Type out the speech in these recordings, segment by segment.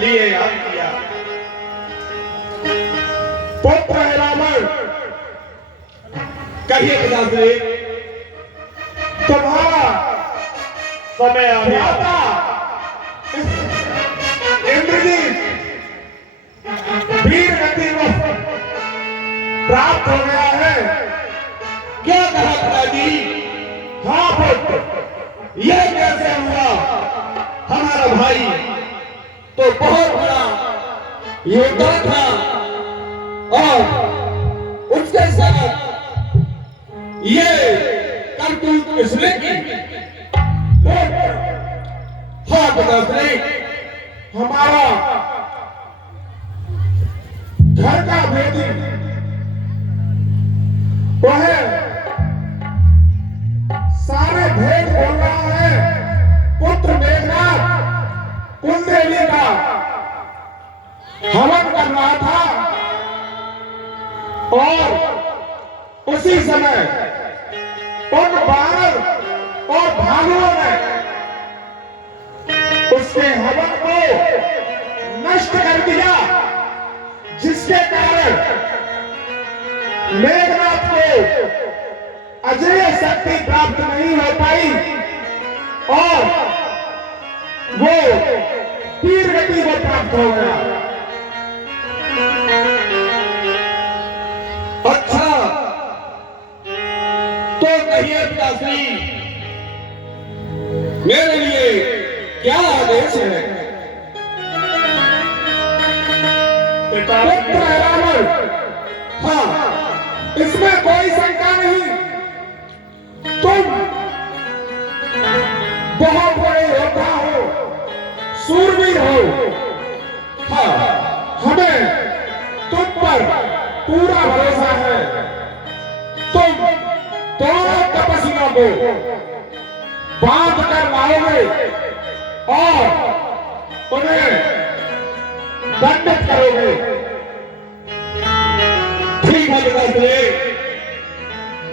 लिए याद किया। पुत्र है रावण, कहिए पिताश्री तुम्हारा समय आ गया था। इंद्रजीत वीर गति प्राप्त हो गया है। क्या कहा पिताजी? हाँ पुत्र, यह कैसे हुआ? हमारा भाई तो बहुत बड़ा योद्धा था और उसके साथ ये करतूत इसने की। हाँ पिताश्री, हमारा घर का भेदी वह सारे भेद बोल रहा है। पुत्र मेघनाथ कुंदेली का हवन कर रहा था और उसी समय उन बानर और भालुओं ने उसके हवन को नष्ट कर दिया, जिसके कारण मेघनाथ को अजय शक्ति प्राप्त नहीं हो पाई और वो तीर गति को प्राप्त हो गया। अच्छा, तो कहिए पिताश्री मेरे लिए क्या आदेश है? पुत्र है रावण, हाँ इसमें कोई शंका नहीं। तुम बहुत बड़े योद्धा हो, सूरवीर हो। हाँ, हमें तुम पर पूरा भरोसा है। तुम दोनों तपस्वियों को बांध कर लाओगे और उन्हें दंडित करोगे। ठीक है पिताश्री।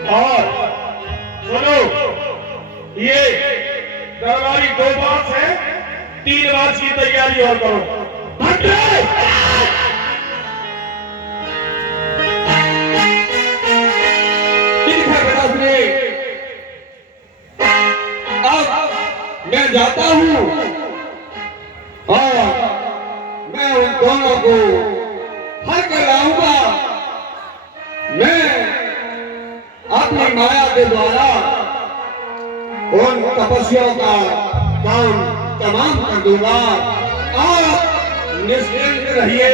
और सुनो, ये दरबारी 2 बार है, 3 बार की तैयारी और करो। ठीक है पिताश्री, अब मैं जाता हूँ और मैं उन दोनों को हर कर लाऊंगा। मैं अपनी माया के द्वारा उन तपस्वियों का काम तमाम कर दूंगा। आप निश्चिंत रहिए,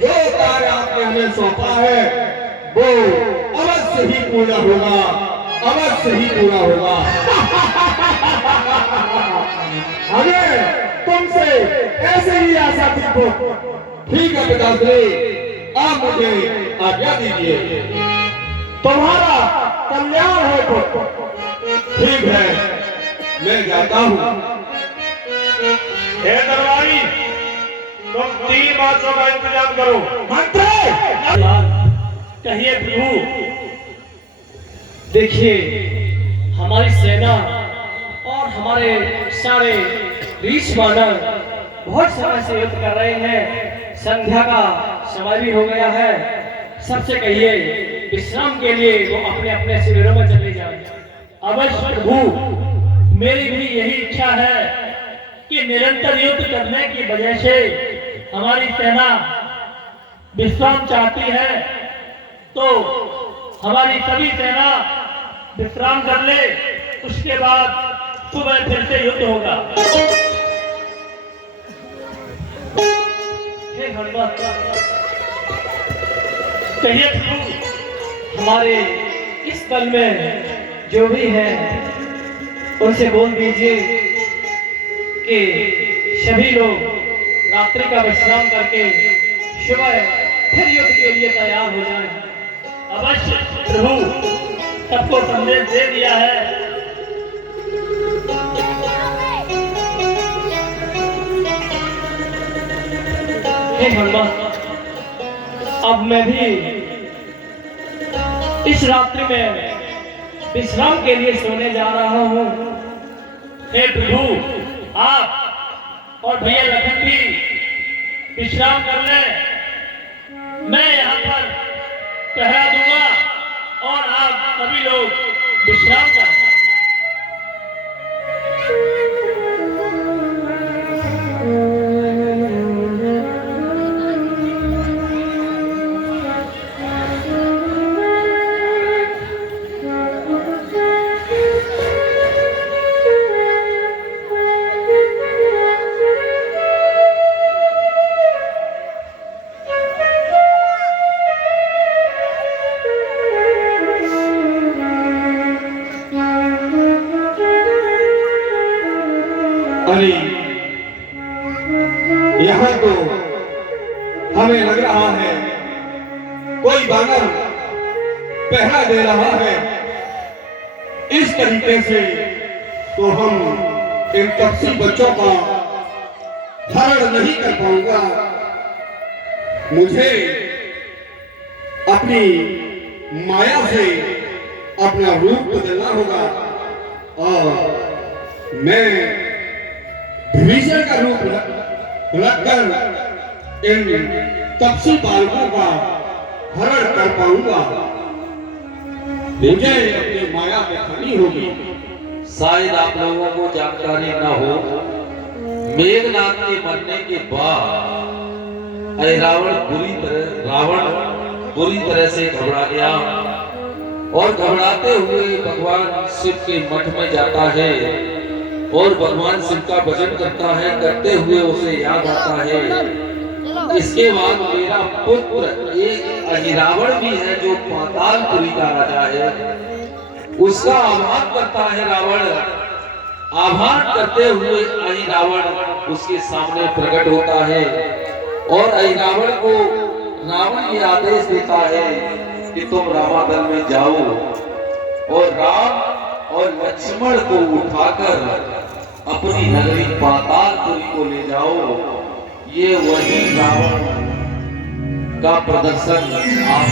जो कार्य आपने हमें सौंपा है वो अवश्य ही पूरा होगा, अवश्य ही पूरा होगा। हमें तुमसे ऐसे ही आशा थी। ठीक है पिताश्री, आप मुझे आज्ञा दीजिए। तुम्हारा कल्याण हो तो ठीक है, मैं जाता हूँ। हे दरबारी, तुम 3 बातों का इंतजाम करो। मंत्री कहिए प्रभु। देखिए, हमारी सेना और हमारे सारे ऋषि मानव बहुत समय से युद्ध कर रहे हैं। संध्या का समय भी हो गया है। सबसे कहिए विश्राम के लिए वो अपने अपने शिविरों में चले जाएं। अवश्य प्रभु, मेरी भी यही इच्छा है कि निरंतर युद्ध करने की वजह से हमारी सेना विश्राम चाहती है, तो हमारी सभी सेना विश्राम कर ले, उसके बाद सुबह फिर से युद्ध होगा। हे हनुमान, कहिए प्रभु, हमारे इस दल में जो भी है उनसे बोल दीजिए कि सभी लोग रात्रि का विश्राम करके सुबह फिर युद्ध के लिए तैयार हो जाएं। अवश्य प्रभु, सबको संदेश दे दिया है। हे हनुमान, अब मैं भी इस रात्रि में विश्राम के लिए सोने जा रहा हूँ। हे प्रभु, आप और भैया लखन भी विश्राम कर ले। मैं यहाँ पर पहरा दूंगा और आप सभी लोग विश्राम करें। अरे यहाँ तो हमें लग रहा है कोई बानर पहरा दे रहा है। इस तरीके से तो हम इन तपसी बच्चों का हरण नहीं कर पाऊंगा। मुझे अपनी माया से अपना रूप बदलना होगा और मैं विभीषण का रूप रखकर इन तपसी बालकों का हरण कर पाऊंगा। मुझे अपनी माया दिखानी होगी। शायद आप लोगों को जानकारी न हो, मेघनाथ के मरने के बाद रावण बुरी तरह से घबरा गया और घबराते हुए भगवान शिव के मठ में जाता है और भगवान शिव का भजन करता है। करते हुए उसे याद आता है, इसके बाद मेरा पुत्र एक अहिरावण भी है जो पातालपुरी का राजा है, उसका आह्वान करता है रावण। आह्वान करते हुए अहिरावण उसके सामने प्रकट होता है और अहिरावण को रावण ये आदेश देता है कि तुम रामादल में जाओ और राम और लक्ष्मण को उठाकर अपनी नगरी पातालपुरी को ले जाओ। ये वही रावण का प्रदर्शन आप